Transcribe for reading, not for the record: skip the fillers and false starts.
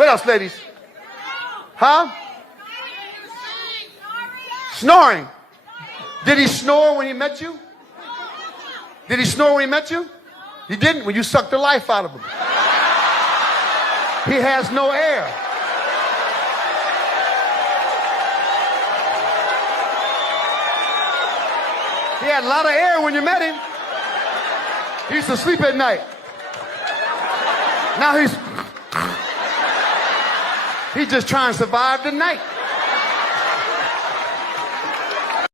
What else, ladies? Huh? Snoring. Did he snore when he met you? Did he snore when he met you? He didn't when you sucked the life out of him. He has no air. He had a lot of air when you met him. He used to sleep at night. Now he's just trying to survive the night.